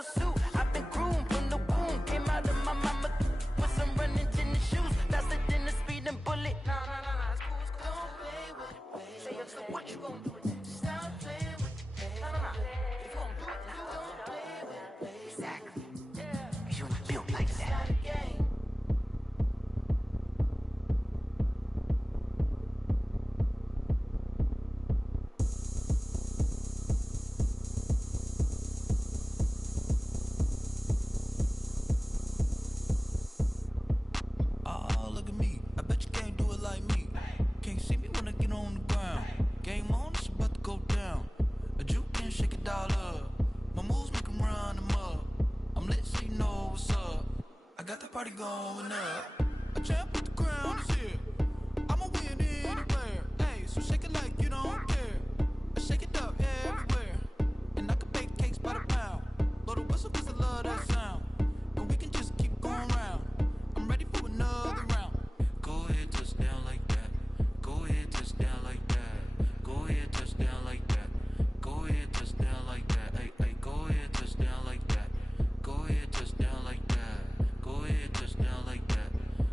$100 suit. I've been groomed from the womb. Came out of my mama with some running tennis shoes. Faster than a speeding bullet. Nah, it's cool, it's cool. Don't play with it, baby. So what you gonna do with that? Stop playing with it, baby. Nah. If you gonna do it, you don't play with it, baby. Exactly. Yeah. 'Cause you ain't built like that. Oh, look at me. I bet you can't do it like me. Can't see me when I get on the ground. Game on, it's about to go down. A juke can shake it all up. My moves make 'em run them up. I'm lit so you know what's up. I got the party going up. A champ with the crown is here. I'ma win anywhere. Hey, so shake it like you don't care. I shake it up everywhere. And I can bake cakes by the pound. Blow the whistle 'cause I love that sound. And we can just keep going round. I'm ready for another round. Go ahead, touch down like that. Go ahead, touch down like that. Go ahead, touch down like that. Go ahead, touch down like that. Hey, go ahead, touch down like that. Go ahead, touch down like that. Go ahead, touch down like that.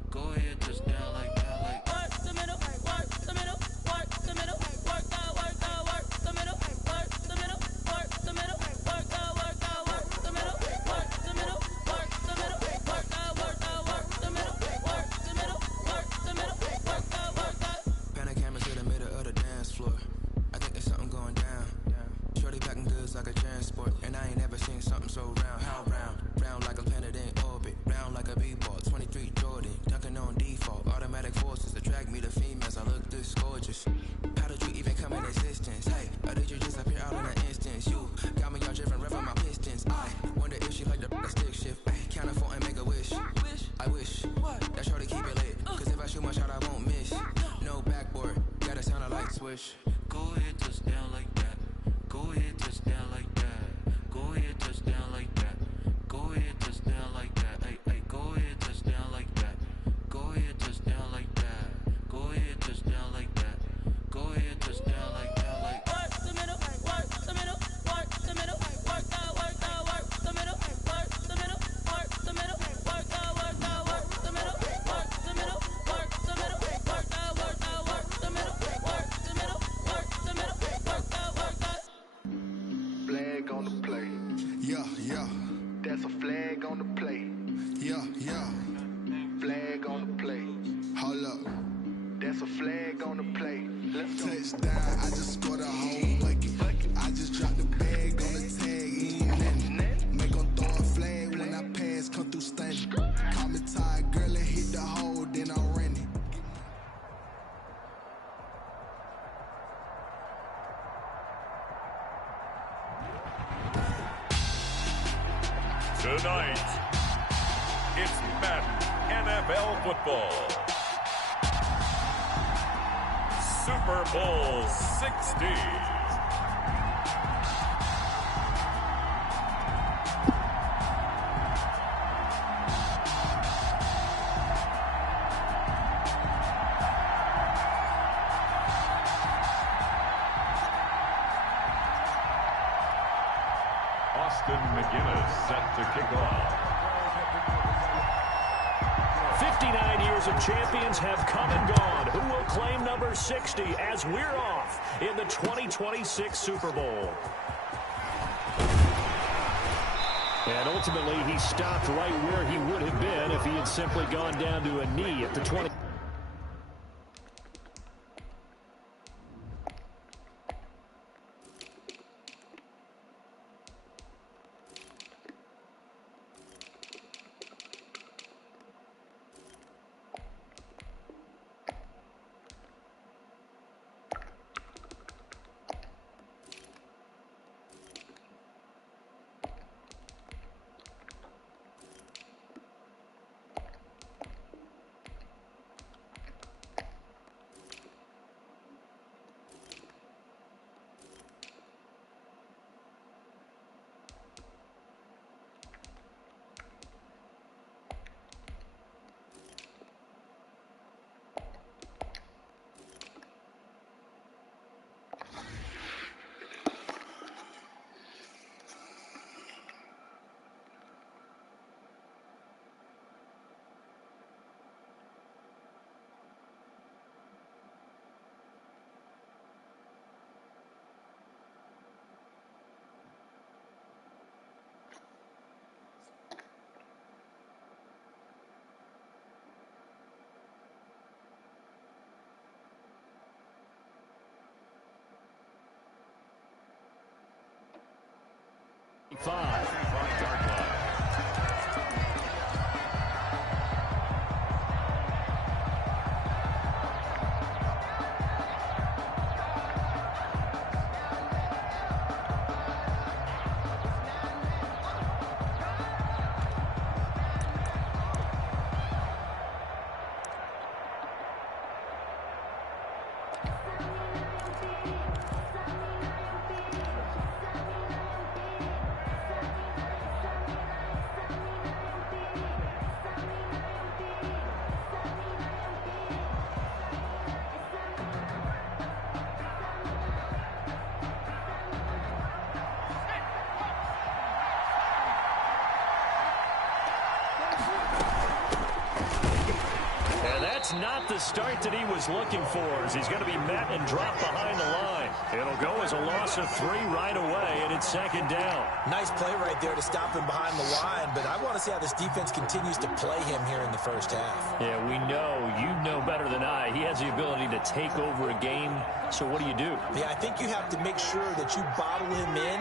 Go ahead, touch down like that. Like work the middle, work the middle, work the middle, work the middle, work the middle, work the middle, work the middle, work the middle, work the middle, work the middle, work the middle, work the middle, work the middle, work the. Pan the camera to the middle of the dance floor. I think there's something going down. Shorty packing goods like a transport, and I ain't never seen something so round. How round? Round like a planet in orbit, round like a b-ball. 23 Jordan, dunking on default. Automatic forces attract me to females. I look this gorgeous. How did you even come in existence? Hey, or did you just appear out in an instance? You got me all driven, revving my pistons. I wonder if she like the stick shift. Ay, count a four and make a wish. I wish that shorty keep it lit. 'Cause if I shoot my shot, I won't miss. No backboard, gotta sound a light switch. go ahead, touch down like that. Go ahead, touch down like that. Go ahead, touch down like that. Go ahead, touch down like that. Hey, go ahead, touch down like that. Go ahead, touch down like that. Go ahead, touch down like that. Go ahead, touch down like that. Like Work the middle, work the middle, work the middle, work the middle, work the middle, work the middle, work the middle, work the middle, work the middle, work the middle, work the middle, work the middle, work the middle, work the. Flag on the play. Yeah. That's a flag on the play. Yeah. Flag on the play. Hold up. That's a flag on the play. Let's go. Touchdown, I just scored a whole bucket. I just dropped the bag on the tag, ain't nothing. Make 'em throw a flag when I pass, come through stunning. Call me tired, girl, and hit the hole, then I'm running. Tonight, it's Madden NFL football. Super Bowl 60. Austin McGinnis set to kick off. 59 years of champions have come and gone. Who will claim number 60 as we're off in the 2026 Super Bowl? And ultimately, he stopped right where he would have been if he had simply gone down to a knee at the 20. 5-yard line. Not the start that he was looking for, as he's going to be met and dropped behind the line. It'll go as a loss of 3 right away, and it's second down. Nice play right there to stop him behind the line, but I want to see how this defense continues to play him here in the first half. Yeah, we know. You know better than I. He has the ability to take over a game, so what do you do? Yeah, I think you have to make sure that you bottle him in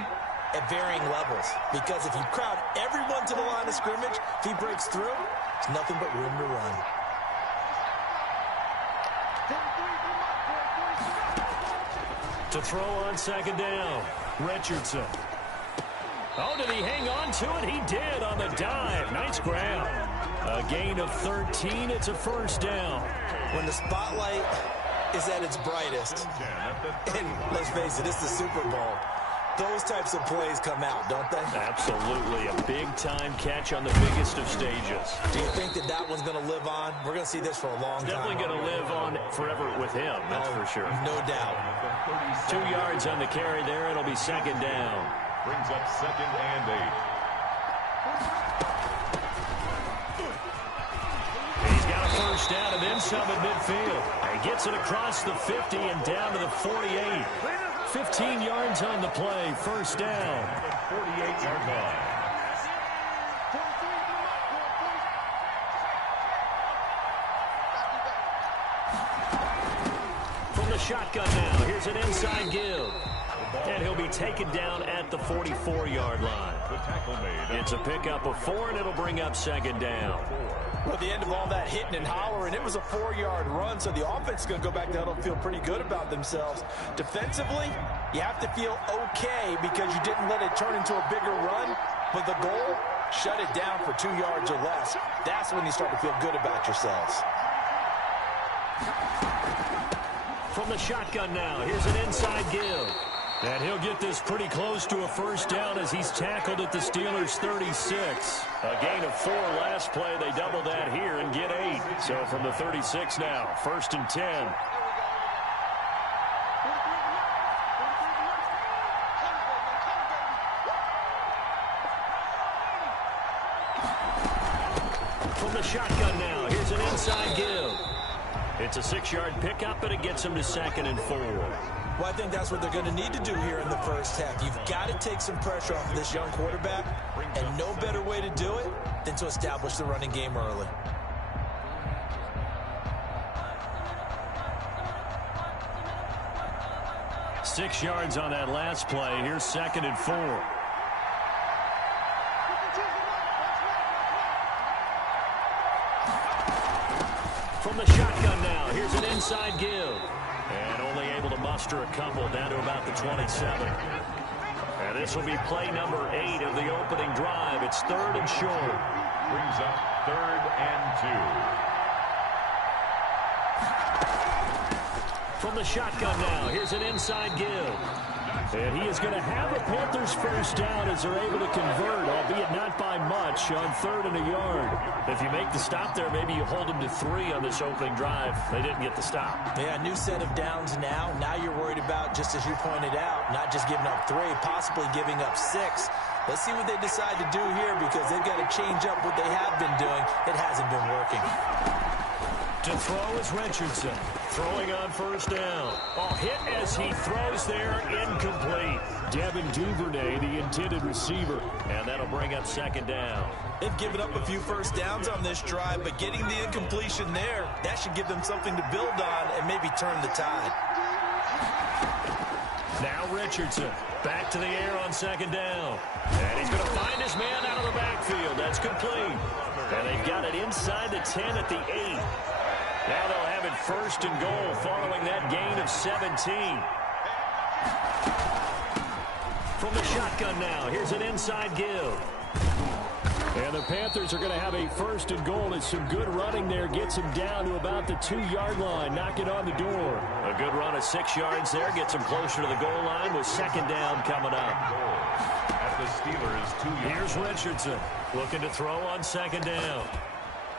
at varying levels, because if you crowd everyone to the line of scrimmage, if he breaks through, it's nothing but room to run. To throw on second down, Richardson. Oh, did he hang on to it? He did on the dive. Nice grab. A gain of 13. It's a first down. When the spotlight is at its brightest, and let's face it, it's the Super Bowl, those types of plays come out, don't they? Absolutely. A big-time catch on the biggest of stages. Do you think that that one's going to live on? We're going to see this for a long time. Definitely going to live on forever with him, that's for sure. No doubt. 2 yards on the carry there. It'll be second down. Brings up 2nd and 8. He's got a first down and then some at midfield. He gets it across the 50 and down to the 48. 15 yards on the play. First down. 48-yard line. From the shotgun now. Here's an inside give. And he'll be taken down at the 44-yard line. It's a pickup of 4, and it'll bring up second down. Well, at the end of all that hitting and hollering, it was a 4-yard run, so the offense is going to go back down and feel pretty good about themselves. Defensively, you have to feel okay because you didn't let it turn into a bigger run, but the goal, shut it down for 2 yards or less. That's when you start to feel good about yourselves. From the shotgun now, here's an inside give. And he'll get this pretty close to a first down as he's tackled at the Steelers' 36. A gain of 4 last play. They double that here and get 8. So from the 36 now, 1st and 10. From the shotgun now, here's an inside give. It's a 6-yard pickup, and it gets him to 2nd and 4. Well, I think that's what they're going to need to do here in the first half. You've got to take some pressure off of this young quarterback, and no better way to do it than to establish the running game early. Six yards on that last play. Here's 2nd and 4. From the shotgun now, here's an inside give. And only able to muster a couple down to about the 27. And this will be play number 8 of the opening drive. It's 3rd and short. Brings up 3rd and 2. From the shotgun now, here's an inside give. And he is going to have a Panthers first down as they're able to convert, albeit not by much, on 3rd and a yard. If you make the stop there, maybe you hold them to 3 on this opening drive. They didn't get the stop. Yeah, new set of downs now. Now you're worried about, just as you pointed out, not just giving up 3, possibly giving up 6. Let's see what they decide to do here because they've got to change up what they have been doing. It hasn't been working. To throw is Richardson. Throwing on first down. Oh, hit as he throws there, incomplete. Devin Duvernay, the intended receiver. And that'll bring up 2nd down. They've given up a few first downs on this drive, but getting the incompletion there, that should give them something to build on and maybe turn the tide. Now Now Richardson back to the air on second down. And he's going to find his man out of the backfield. That's complete. And they've got it inside the 10 at the 8. Now they'll have it first and goal following that gain of 17. From the shotgun now, here's an inside give. And the Panthers are going to have a first and goal. It's some good running there. Gets him down to about the 2-yard line. Knock it on the door. A good run of 6 yards there. Gets him closer to the goal line with second down coming up. At the Steelers' 2 yards. Here's Richardson looking to throw on second down.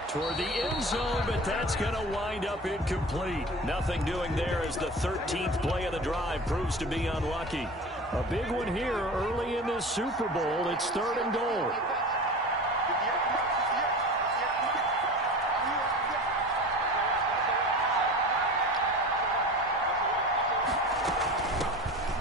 Toward the end zone, but that's going to wind up incomplete. Nothing doing there as the 13th play of the drive proves to be unlucky. A big one here early in this Super Bowl. It's third and goal.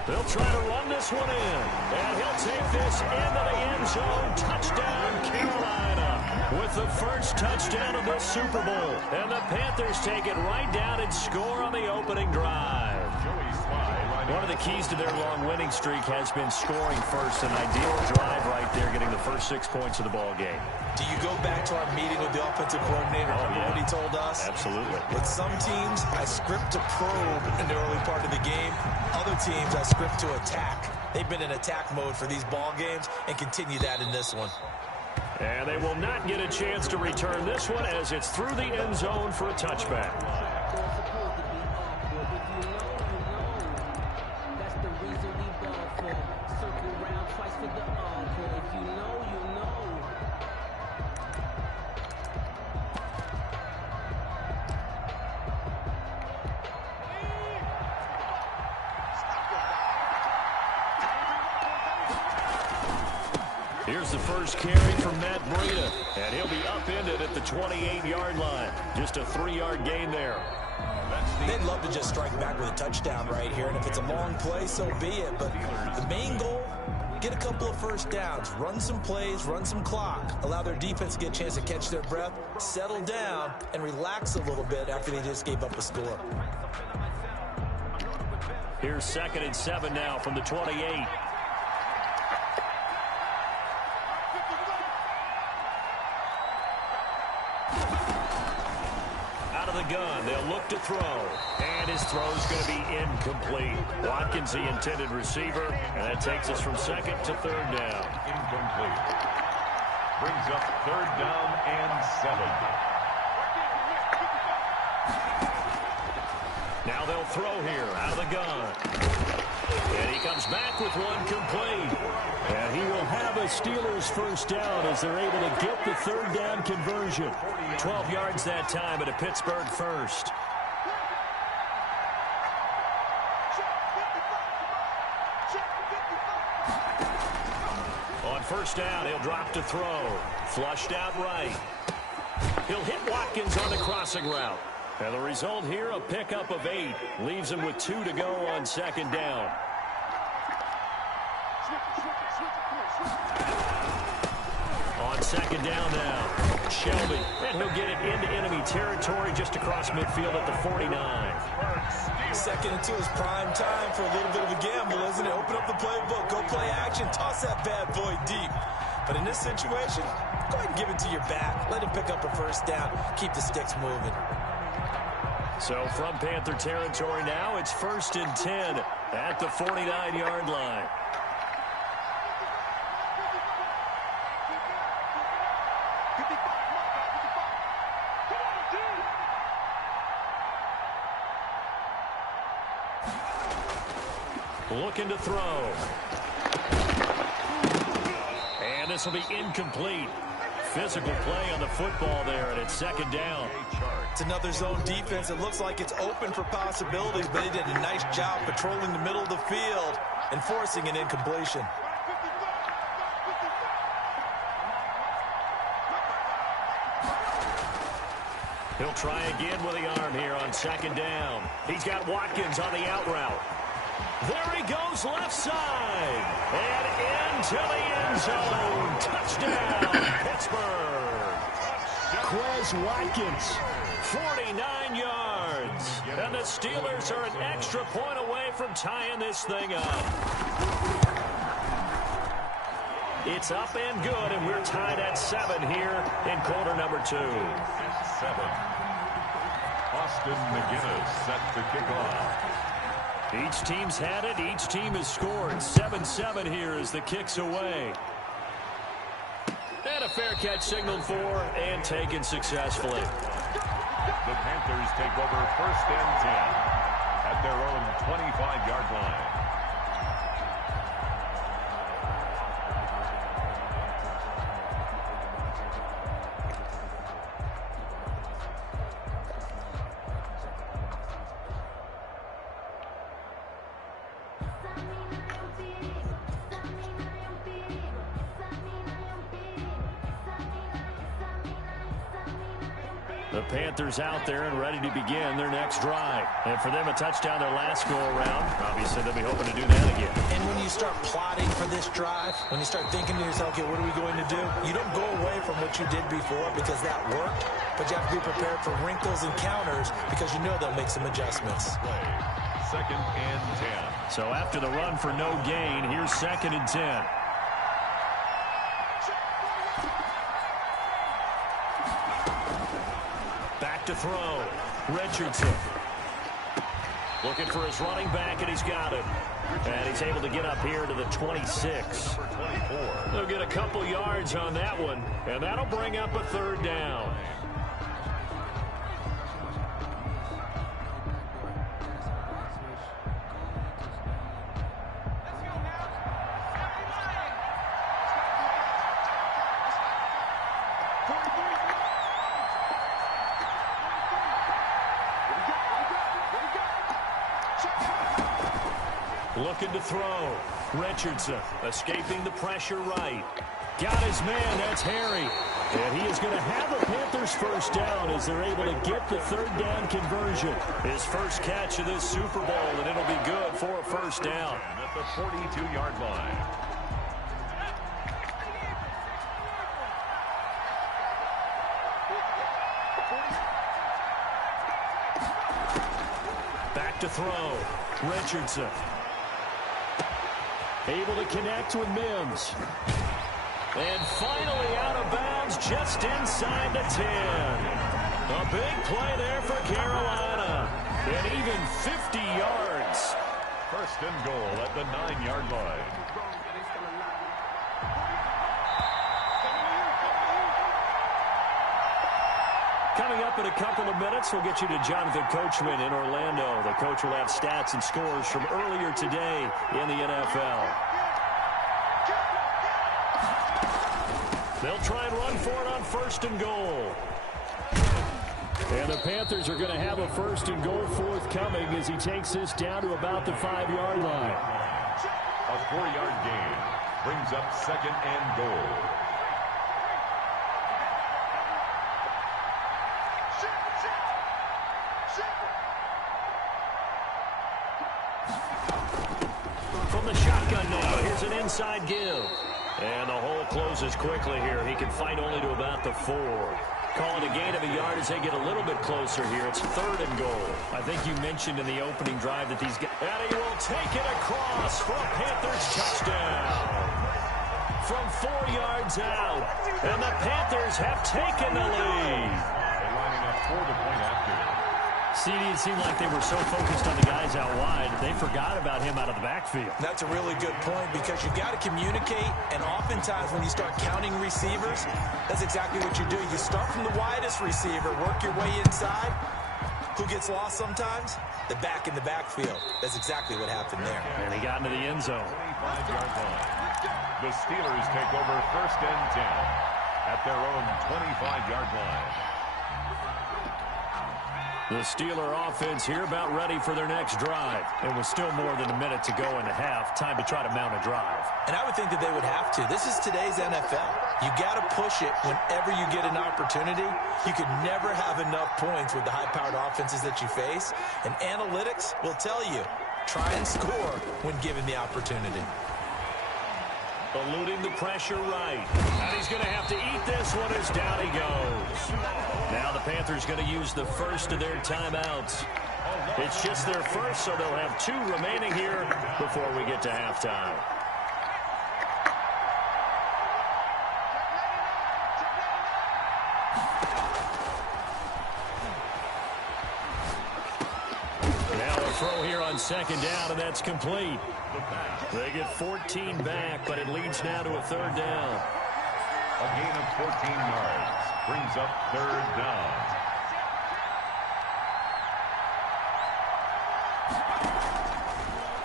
They'll try to run this one in, and he'll take this into the end zone. Touchdown, Carolina, with the first touchdown of this Super Bowl. And the Panthers take it right down and score on the opening drive. One of the keys to their long winning streak has been scoring first. An ideal drive right there, getting the first 6 points of the ball game. Do you go back to our meeting with the offensive coordinator? Remember what he told us? Absolutely. With some teams, I script to probe in the early part of the game. Other teams, I script to attack. They've been in attack mode for these ball games and continue that in this one. And they will not get a chance to return this one as it's through the end zone for a touchback. Here's the first carry from Matt Breida, and he'll be upended at the 28-yard line. Just a 3-yard gain there. They'd love to just strike back with a touchdown right here, and if it's a long play, so be it. But the main goal, get a couple of first downs, run some plays, run some clock, allow their defense to get a chance to catch their breath, settle down, and relax a little bit after they just gave up a score. Here's 2nd and 7 now from the 28. Gun. They'll look to throw, and his throw's going to be incomplete. Watkins, the intended receiver, and that takes us from 2nd to 3rd down. Incomplete. Brings up 3rd down and 7. Now they'll throw here out of the gun. And he comes back with one complete. And he will have a Steelers first down as they're able to get the 3rd down conversion. 12 yards that time at a Pittsburgh first. On first down, he'll drop to throw. Flushed out right. He'll hit Watkins on the crossing route. And the result here, a pickup of 8. Leaves him with 2 to go on 2nd down. On 2nd down now, Shelby, and he'll get it into enemy territory just across midfield at the 49. 2nd and 2 is prime time for a little bit of a gamble, isn't it? Open up the playbook, go play action, toss that bad boy deep. But in this situation, go ahead and give it to your back. Let him pick up a first down, keep the sticks moving. So from Panther territory now, it's 1st and 10 at the 49-yard line. Looking to throw. And this will be incomplete. Physical play on the football there, and it's 2nd down. It's another zone defense. It looks like it's open for possibilities, but they did a nice job patrolling the middle of the field and forcing an incompletion. He'll try again with the arm here on 2nd down. He's got Watkins on the out route. There he goes left side. And into the end zone. Touchdown, Pittsburgh. Quez Watkins, 49 yards. And the Steelers are an extra point away from tying this thing up. It's up and good, and we're tied at 7 here in quarter number 2. 7. Austin McGinnis set to kick off. Each team's had it. Each team has scored. 7-7 here as the kick's away. And a fair catch signaled for and taken successfully. The Panthers take over 1st and 10 at their own 25-yard line. The Panthers out there and ready to begin their next drive. And for them, a touchdown their last go-around. Obviously, they'll be hoping to do that again. And when you start plotting for this drive, when you start thinking to yourself, okay, what are we going to do? You don't go away from what you did before because that worked, but you have to be prepared for wrinkles and counters because you know they'll make some adjustments. 2nd and 10. So after the run for no gain, here's 2nd and 10. To throw. Richardson looking for his running back, and he's got it. And he's able to get up here to the 26. They'll get a couple yards on that one, and that'll bring up a 3rd down. Looking to throw. Richardson escaping the pressure right. Got his man. That's Harry. And he is going to have a Panthers 1st down as they're able to get the 3rd down conversion. His first catch of this Super Bowl, and it'll be good for a 1st down. At the 42-yard line. Back to throw. Richardson. Able to connect with Mims. And finally out of bounds just inside the 10. A big play there for Carolina. And even 50 yards. 1st and goal at the 9-yard line. Coming up in a couple of minutes, we'll get you to Jonathan Coachman in Orlando. The coach will have stats and scores from earlier today in the NFL. They'll try and run for it on 1st and goal. And the Panthers are going to have a 1st and goal forthcoming as he takes this down to about the 5-yard line. A 4-yard gain brings up 2nd and goal. From the shotgun now, here's an inside give. And the hole closes quickly here. He can fight only to about the 4. Call it a gain of a yard as they get a little bit closer here. It's 3rd and goal. I think you mentioned in the opening drive that these guys... And he will take it across for a Panthers touchdown. From 4 yards out. And the Panthers have taken the lead. They're lining up for the point after. CD, it seemed like they were so focused on the guys out wide that they forgot about him out of the backfield. That's a really good point because you've got to communicate, and oftentimes when you start counting receivers, that's exactly what you do. You start from the widest receiver, work your way inside. Who gets lost sometimes? The back in the backfield. That's exactly what happened there. And he got into the end zone. 25-yard line. The Steelers take over 1st and 10 at their own 25-yard line. The Steeler offense here about ready for their next drive. And with still more than a minute to go in the half, time to try to mount a drive. And I would think that they would have to. This is today's NFL. You got to push it whenever you get an opportunity. You could never have enough points with the high-powered offenses that you face. And analytics will tell you, try and score when given the opportunity. Eluding the pressure right. And he's going to have to eat this one as down he goes. Now the Panthers going to use the first of their timeouts. It's just their first, so they'll have 2 remaining here before we get to halftime. Now a throw here on 2nd down, and that's complete. They get 14 back, but it leads now to a 3rd down. A gain of 14 yards brings up 3rd down.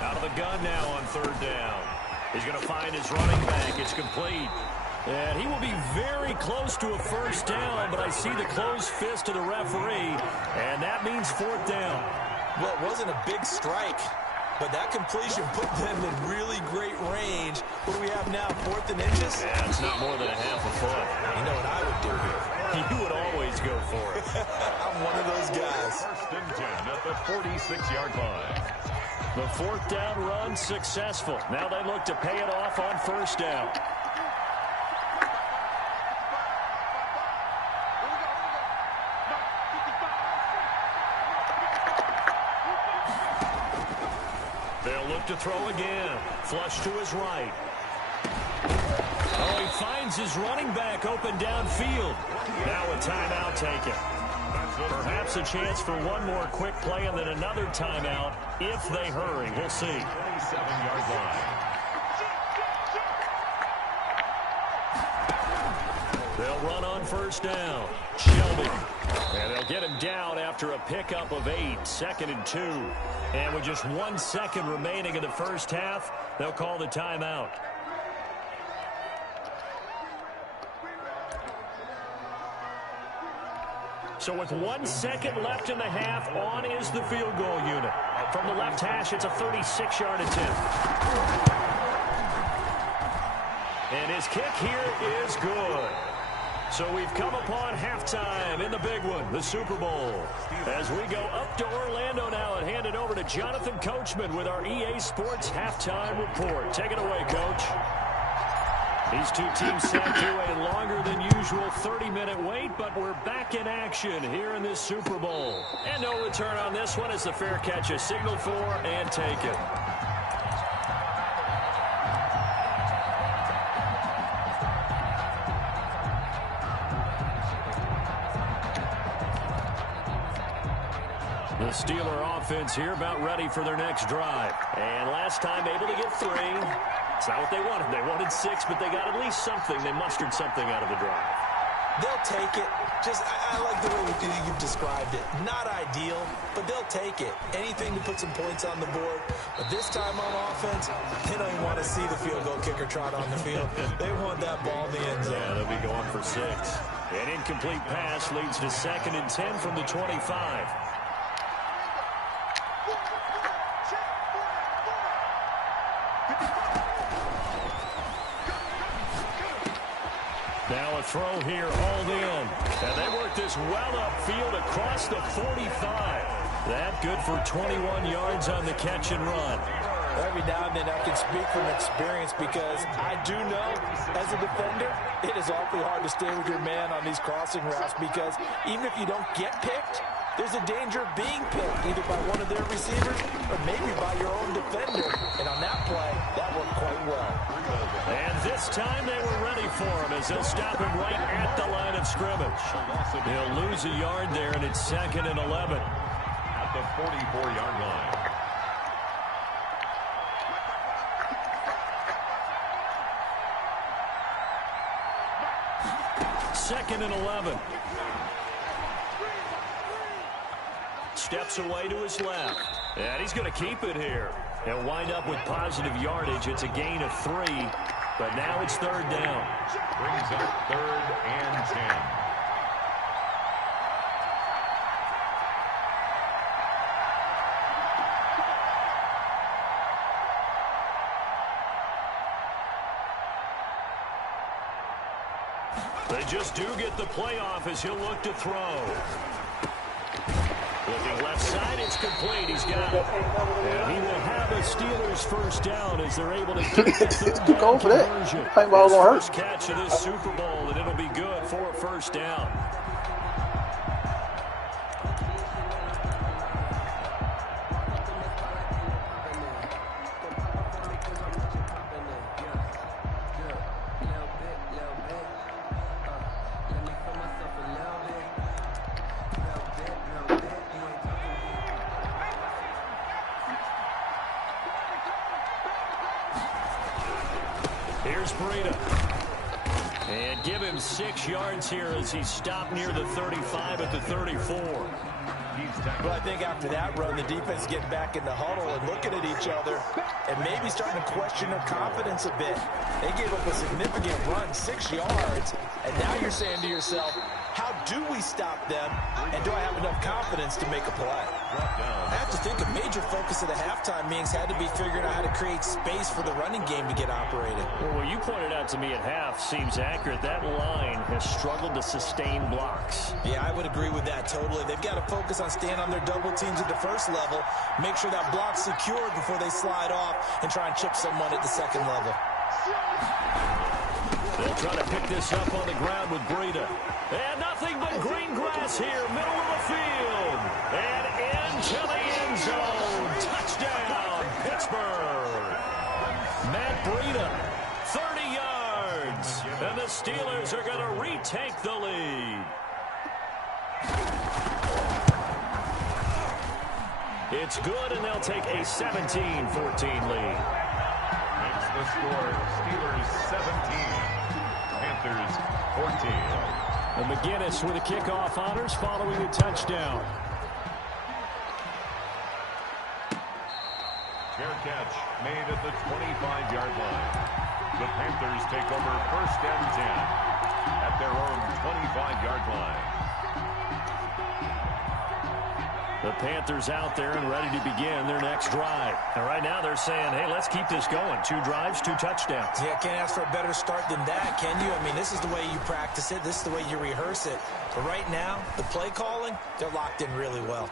Out of the gun now on 3rd down. He's going to find his running back. It's complete. And he will be very close to a 1st down, but I see the closed fist of the referee, and that means 4th down. Well, it wasn't a big strike, but that completion put them in really great range. What do we have now, 4th and inches? Yeah, it's not more than a half a foot. You know what I would do here? You would always go for it. I'm one of those guys. 1st and 10 at the 46-yard line. The 4th down run successful. Now they look to pay it off on 1st down. They'll look to throw again. Flush to his right. Oh, he finds his running back open downfield. Now a timeout taken. Perhaps a chance for one more quick play and then another timeout if they hurry. We'll see. 27-yard line. They'll run on 1st down. Shelby. And they'll get him down after a pickup of 8. 2nd and 2. And with just 1 second remaining in the 1st half, they'll call the timeout. So with 1 second left in the half, on is the field goal unit. From the left hash, it's a 36-yard attempt. And his kick here is good. So we've come upon halftime in the big one, the Super Bowl. As we go up to Orlando now and hand it over to Jonathan Coachman with our EA Sports Halftime Report. Take it away, Coach. These 2 teams sat through a longer than usual 30-minute wait, but we're back in action here in this Super Bowl. And no return on this one as the fair catch is signaled for and taken. The Steeler offense here about ready for their next drive. And last time able to get 3. It's not what they wanted. They wanted 6, but they got at least something. They mustered something out of the drive. They'll take it. I like the way you've described it. Not ideal, but they'll take it. Anything to put some points on the board. But this time on offense, they don't even want to see the field goal kicker trot on the field. They want that ball in the end zone. Yeah, they'll be going for 6. An incomplete pass leads to 2nd and 10 from the 25. Now a throw here, hauled in. And they work this well upfield across the 45. That good for 21 yards on the catch and run. Every now and then I can speak from experience because I do know as a defender, it is awfully hard to stay with your man on these crossing routes because even if you don't get picked, there's a danger of being picked either by one of their receivers or maybe by your own defender. And on that play, that worked quite well. And this time they were ready for him as they'll stop him right at the line of scrimmage. He'll lose a yard there, and it's 2nd and 11. At the 44-yard line. Second and 11. Steps away to his left. And he's going to keep it here. He'll wind up with positive yardage. It's a gain of 3. But now it's 3rd down. Brings up 3rd and 10. They just do get the playoff as he'll look to throw. Looking left side, it's complete. He's got it. And he will have a Steelers 1st down as they're able to get the 3rd down Go for conversion. that. Think ball's gonna hurt. First catch of this Super Bowl, and it'll be good for a 1st down. Breida. And give him 6 yards here as he stopped near the 35 at the 34. Well, I think after that run, the defense getting back in the huddle and looking at each other and maybe starting to question their confidence a bit. They gave up a significant run, 6 yards, and now you're saying to yourself, how do we stop them, and do I have enough confidence to make a play? I have to think a major focus of the halftime meetings had to be figuring out how to create space for the running game to get operated. Well, what you pointed out to me at half seems accurate. That line has struggled to sustain blocks. Yeah, I would agree with that totally. They've got to focus on staying on their double teams at the first level, make sure that block's secured before they slide off and try and chip someone at the second level. They'll try to pick this up on the ground with Breida. And nothing but green grass here, middle of the field. And into the end zone. Touchdown, Pittsburgh. Matt Breida, 30 yards. And the Steelers are going to retake the lead. It's good, and they'll take a 17-14 lead. That's the score. Steelers 17. Panthers 14. And McGinnis with the kickoff honors following the touchdown. Fair catch made at the 25-yard line. The Panthers take over 1st and 10 at their own 25-yard line. The Panthers out there and ready to begin their next drive. And right now they're saying, hey, let's keep this going. 2 drives, 2 touchdowns. Yeah, can't ask for a better start than that, can you? I mean, this is the way you practice it. This is the way you rehearse it. But right now, the play calling, they're locked in really well.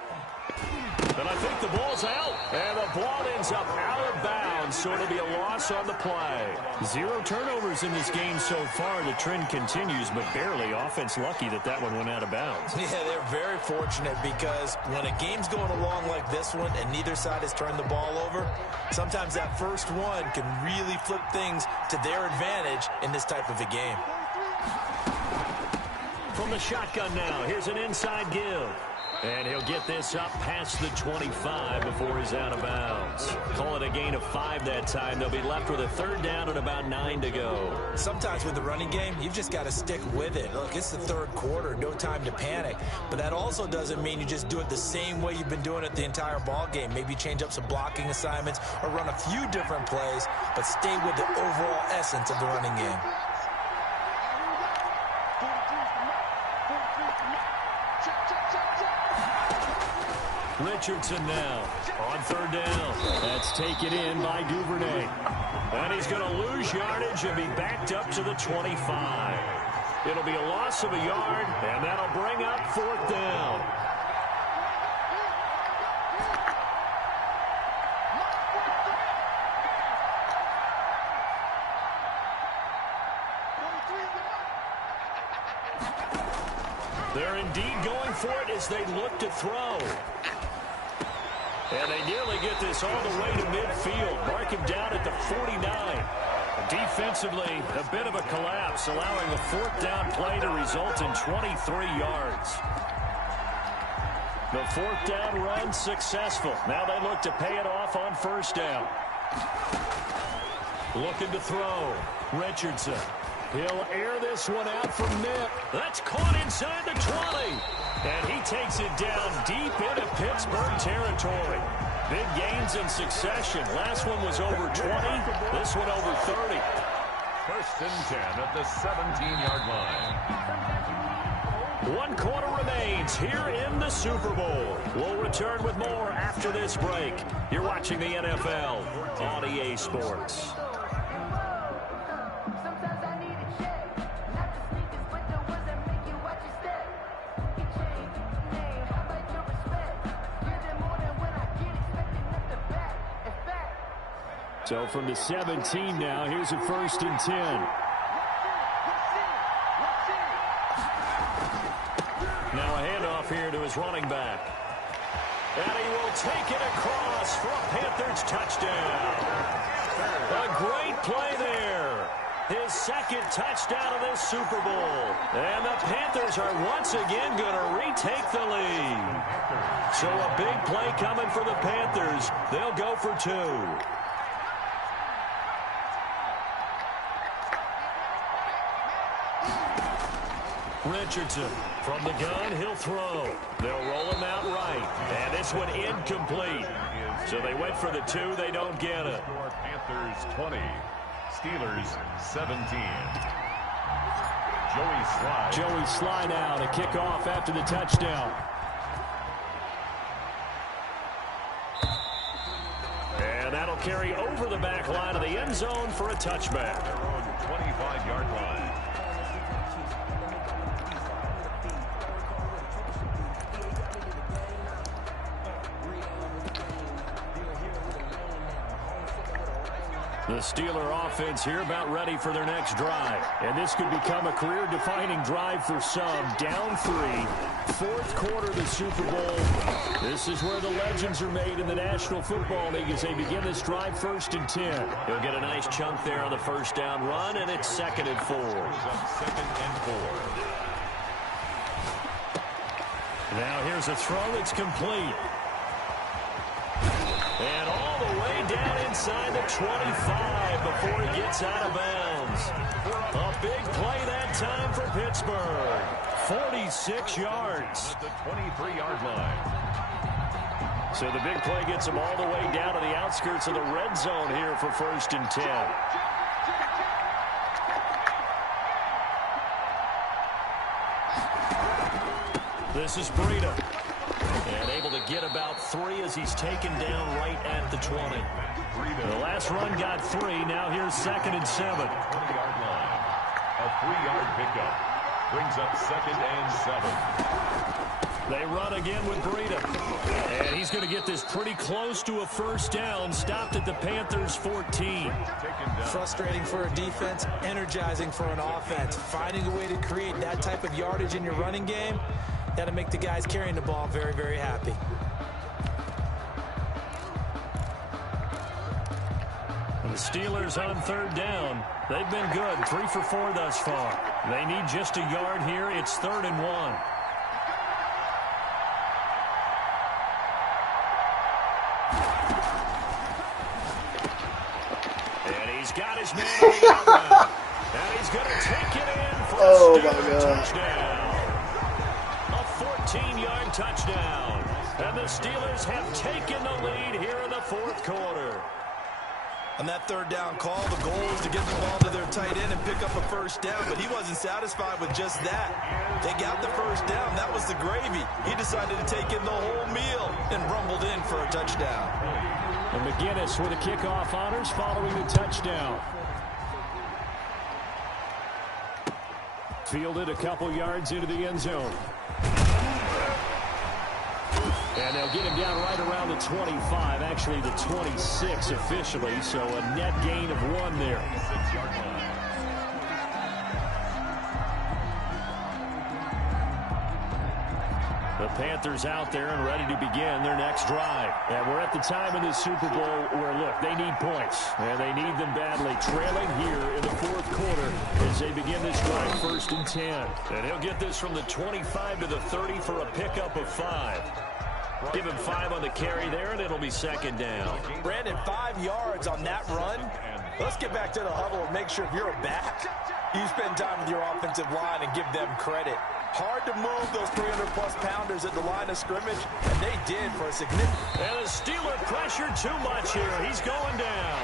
And I think the ball's out. And the ball ends up out of bounds, so it'll be a loss on the play. 0 turnovers in this game so far. The trend continues, but barely. Offense lucky that one went out of bounds. Yeah, they're very fortunate because when a game's going along like this one and neither side has turned the ball over, sometimes that first one can really flip things to their advantage in this type of a game. From the shotgun now, here's an inside give. And he'll get this up past the 25 before he's out of bounds. Call it a gain of 5 that time. They'll be left with a 3rd down and about 9 to go. Sometimes with the running game, you've just got to stick with it. Look, it's the 3rd quarter, no time to panic. But that also doesn't mean you just do it the same way you've been doing it the entire ball game. Maybe change up some blocking assignments or run a few different plays, but stay with the overall essence of the running game. Richardson now on 3rd down. That's taken in by Duvernay. And he's going to lose yardage and be backed up to the 25. It'll be a loss of a yard, and that'll bring up 4th down. They're indeed going for it as they look to throw. And they nearly get this all the way to midfield. Mark him down at the 49. Defensively, a bit of a collapse, allowing a 4th down play to result in 23 yards. The 4th down run successful. Now they look to pay it off on 1st down. Looking to throw. Richardson. He'll air this one out from Nip. That's caught inside the 20. And he takes it down deep into Pittsburgh territory. Big gains in succession. Last one was over 20. This one over 30. 1st and 10 at the 17-yard line. 1 quarter remains here in the Super Bowl. We'll return with more after this break. You're watching the NFL on EA Sports. So from the 17 now, here's a 1st and 10. Now a handoff here to his running back. And he will take it across for a Panthers touchdown. A great play there. His 2nd touchdown of this Super Bowl. And the Panthers are once again going to retake the lead. So a big play coming for the Panthers. They'll go for 2. Richardson from the gun, he'll throw. They'll roll him out right. And this one incomplete. So they went for the 2. They don't get it. Panthers 20, Steelers 17. Joey Sly now to kick off after the touchdown. And that'll carry over the back line of the end zone for a touchback. Their own 25-yard line. The Steeler offense here about ready for their next drive. And this could become a career-defining drive for some. Down 3, fourth quarter of the Super Bowl. This is where the legends are made in the National Football League as they begin this drive 1st and 10. He'll get a nice chunk there on the first down run, and it's 2nd and 4. Now here's a throw that's complete. And all the way down inside the 25 before he gets out of bounds. A big play that time for Pittsburgh. 46 yards. At the 23-yard line. So the big play gets him all the way down to the outskirts of the red zone here for 1st and 10. This is Breida. And able to get about 3 as he's taken down right at the 20. The last run got 3. Now here's 2nd and 7. 20-yard line. A 3-yard pickup. Brings up 2nd and 7. They run again with Breida. And he's going to get this pretty close to a first down. Stopped at the Panthers' 14. Frustrating for a defense, energizing for an offense. Finding a way to create that type of yardage in your running game, that'll make the guys carrying the ball very, very happy. And the Steelers on 3rd down. They've been good, 3 for 4 thus far. They need just a yard here. It's 3rd and 1. And he's got his man on the outside. And he's going to take it in for a Steeler touchdown. 14-yard touchdown. And the Steelers have taken the lead here in the 4th quarter. On that 3rd down call, the goal was to get the ball to their tight end and pick up a first down, but he wasn't satisfied with just that. They got the first down. That was the gravy. He decided to take in the whole meal and rumbled in for a touchdown. And McGinnis with a kickoff honors following the touchdown. Fielded a couple yards into the end zone. And they'll get him down right around the 25, actually the 26 officially, so a net gain of 1 there. 6-yard line. The Panthers out there and ready to begin their next drive. And we're at the time in this Super Bowl where, look, they need points, and they need them badly. Trailing here in the 4th quarter as they begin this drive 1st and 10. And he'll get this from the 25 to the 30 for a pickup of 5. Give him 5 on the carry there, and it'll be 2nd down. Brandon, 5 yards on that run. Let's get back to the huddle and make sure if you're a back, you spend time with your offensive line and give them credit. Hard to move those 300-plus pounders at the line of scrimmage, and they did for a significant... And the Steeler pressured too much here. He's going down.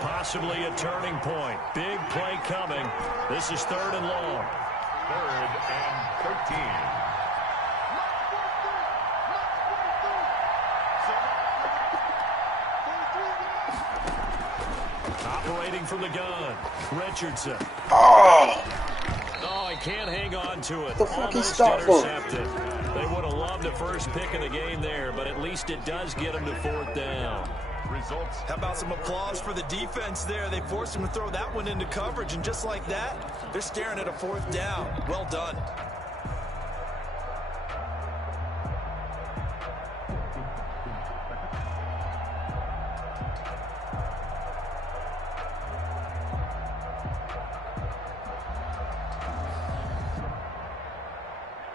Possibly a turning point. Big play coming. This is 3rd and long. 3rd and 13. Operating from the gun, Richardson. Oh, he can't hang on to it. the fuck he Almost stopped for? intercepted. They would have loved the first pick of the game there, but at least it does get him to 4th down. Results. How about some applause for the defense there? They forced him to throw that one into coverage, and just like that, they're staring at a 4th down. Well done.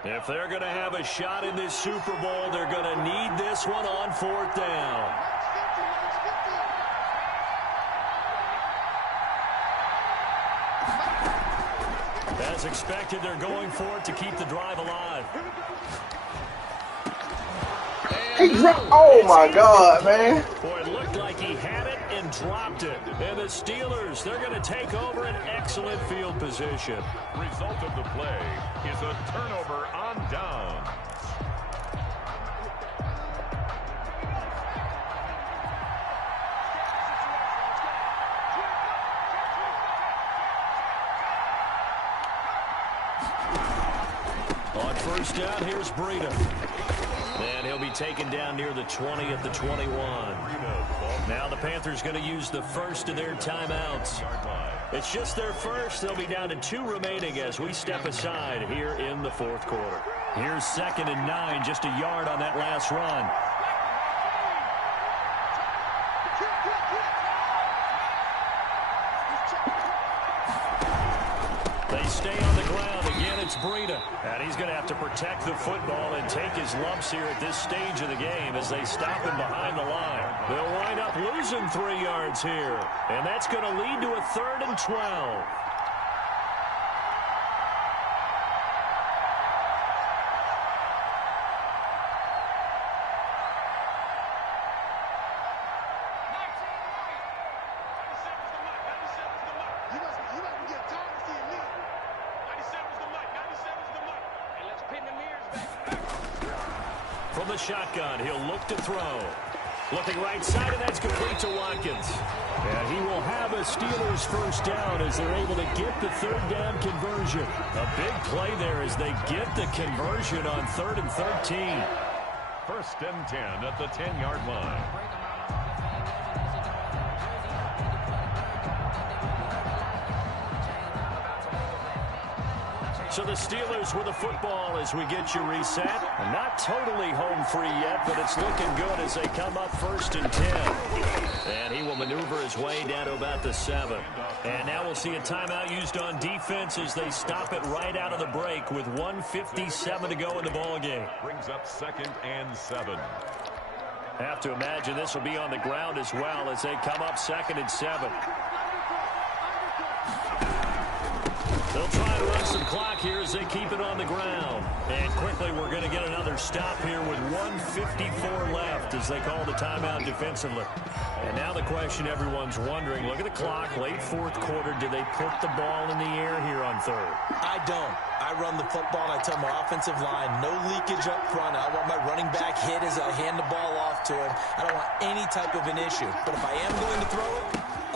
If they're going to have a shot in this Super Bowl, they're going to need this one on 4th down. As expected, they're going for it to keep the drive alive. Oh, my God, man. Boy, it looked like he had it and dropped it. And the Steelers, they're going to take over an excellent field position. Result of the play is a turnover on down. On first down, here's Breida. And he'll be taken down near the 20 at the 21. Now the Panthers going to use the first of their timeouts. It's just their first. They'll be down to 2 remaining as we step aside here in the fourth quarter. Here's 2nd and 9, just a yard on that last run. They stay on the ground. Again, it's Breida. And he's going to have to protect the football and take his lumps here at this stage of the game as they stop him behind the line. They'll wind up losing 3 yards here. And that's going to lead to a 3rd and 12. From the shotgun, he'll look to throw. Looking right side, and that's complete to Watkins. And he will have a Steelers first down as they're able to get the 3rd down conversion. A big play there as they get the conversion on 3rd and 13. 1st and 10 at the 10-yard line. So the Steelers with the football as we get you reset. Not totally home free yet, but it's looking good as they come up 1st and 10. And he will maneuver his way down to about the 7. And now we'll see a timeout used on defense as they stop it right out of the break with 1:57 to go in the ball game. Brings up 2nd and 7. Have to imagine this will be on the ground as well as they come up 2nd and 7. They'll try to run some clock here as they keep it on the ground. And quickly we're going to get another stop here with 1:54 left as they call the timeout defensively. And now the question everyone's wondering, look at the clock, late 4th quarter. Do they put the ball in the air here on 3rd? I don't. I run the football, and I tell my offensive line, no leakage up front. I want my running back hit as I hand the ball off to him. I don't want any type of an issue. But if I am going to throw it,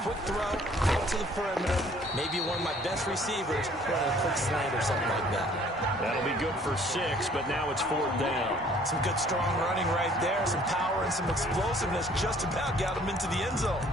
quick throw out to the perimeter. Maybe one of my best receivers running a quick slant or something like that. That'll be good for 6, but now it's 4th down. Some good strong running right there. Some power and some explosiveness just about got him into the end zone.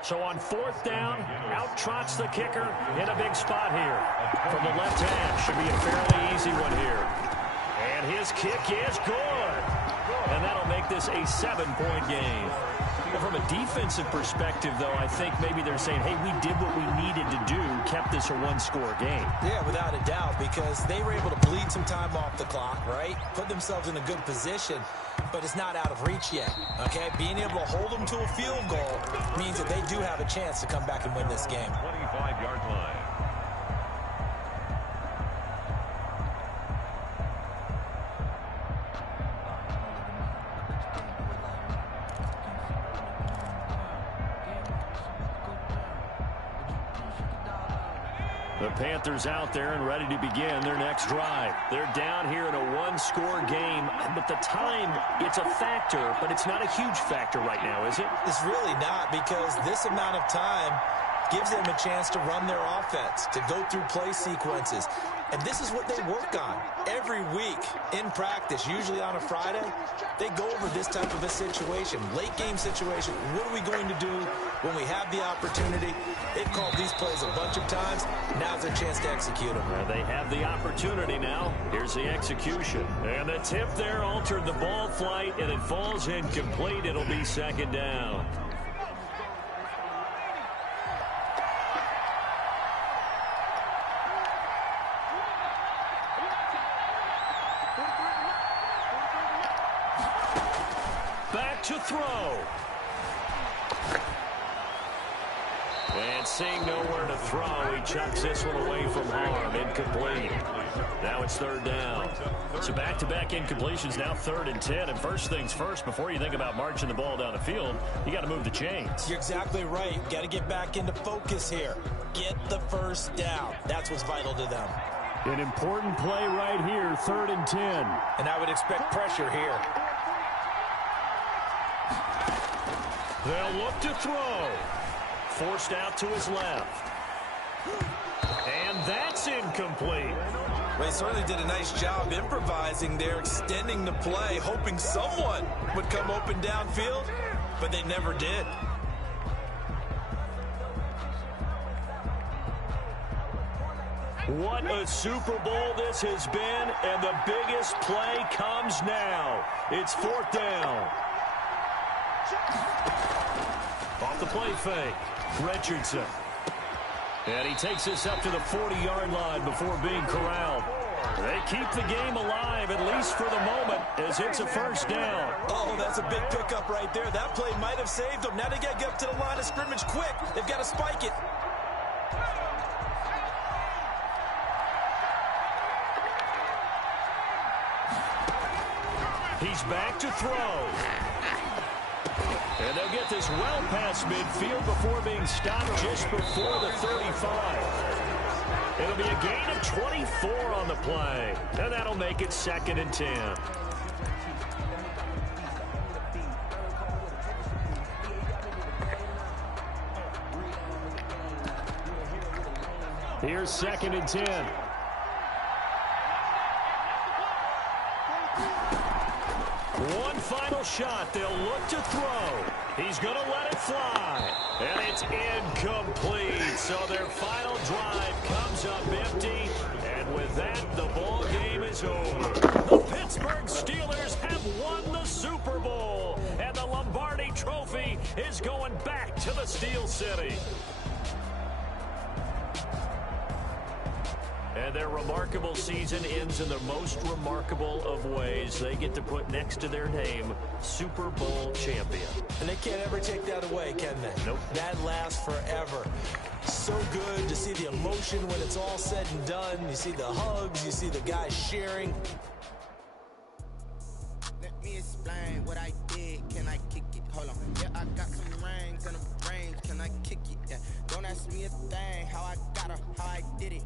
So on 4th down, out trots the kicker in a big spot here. From the left hash, should be a fairly easy one here. And his kick is good. And that'll make this a 7-point game. Well, from a defensive perspective, though, I think maybe they're saying, hey, we did what we needed to do, kept this a 1-score game. Yeah, without a doubt, because they were able to bleed some time off the clock, right? Put themselves in a good position, but it's not out of reach yet, okay? Being able to hold them to a field goal means that they do have a chance to come back and win this game. 25-yard line. The Panthers out there and ready to begin their next drive. They're down here in a 1-score game, but the time, it's a factor, but it's not a huge factor right now, is it? It's really not, because this amount of time gives them a chance to run their offense, to go through play sequences. And this is what they work on every week in practice, usually on a Friday. They go over this type of a situation, late game situation. What are we going to do when we have the opportunity? They've called these plays a bunch of times. Now's their chance to execute them. Well, they have the opportunity now. Here's the execution. And the tip there altered the ball flight, and it falls incomplete. It'll be second down. Back to throw. And seeing nowhere to throw, he chucks this one away from harm. Incomplete. Now it's third down. So back-to-back incompletions, now 3rd and 10. And first things first, before you think about marching the ball down the field, you got to move the chains. You're exactly right. Got to get back into focus here. Get the first down. That's what's vital to them. An important play right here, 3rd and 10. And I would expect pressure here. They'll look to throw. Forced out to his left. And that's incomplete. Well, he certainly did a nice job improvising there, extending the play, hoping someone would come open downfield, but they never did. What a Super Bowl this has been, and the biggest play comes now. It's 4th down. Off the play fake, Richardson. And he takes this up to the 40-yard line before being corralled. They keep the game alive, at least for the moment, as it's a first down. Oh, that's a big pickup right there. That play might have saved them. Now they got to get up to the line of scrimmage quick. They've got to spike it. He's back to throw. And they'll get this well past midfield before being stopped just before the 35. It'll be a gain of 24 on the play. And that'll make it 2nd and 10. Here's 2nd and 10. One final shot. They'll look to throw. He's going to let it fly. And it's incomplete. So their final drive comes up empty. And with that, the ball game is over. The Pittsburgh Steelers have won the Super Bowl. And the Lombardi Trophy is going back to the Steel City. And their remarkable season ends in the most remarkable of ways. They get to put next to their name, Super Bowl champion. And they can't ever take that away, can they? Nope. That lasts forever. So good to see the emotion when it's all said and done. You see the hugs, you see the guys sharing. Let me explain what I did. Can I kick it? Hold on. Yeah, I got some rings and a range. Can I kick it? Yeah. Don't ask me a thing. How I got her, how I did it.